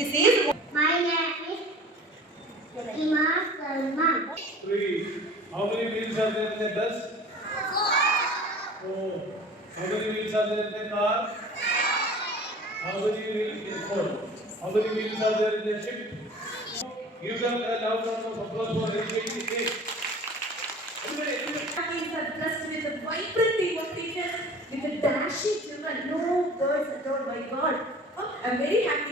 This is My name is Ima Salman. 3. How many wheels are there in the bus? 4. How many wheels are there in the car? How many wheels in 4? How many wheels are there in the ship? Give them a loud round of applause for LKG A. families are blessed with a vibrant team of teachers, with a dashing children. No words at all, my God. Oh, I'm very happy.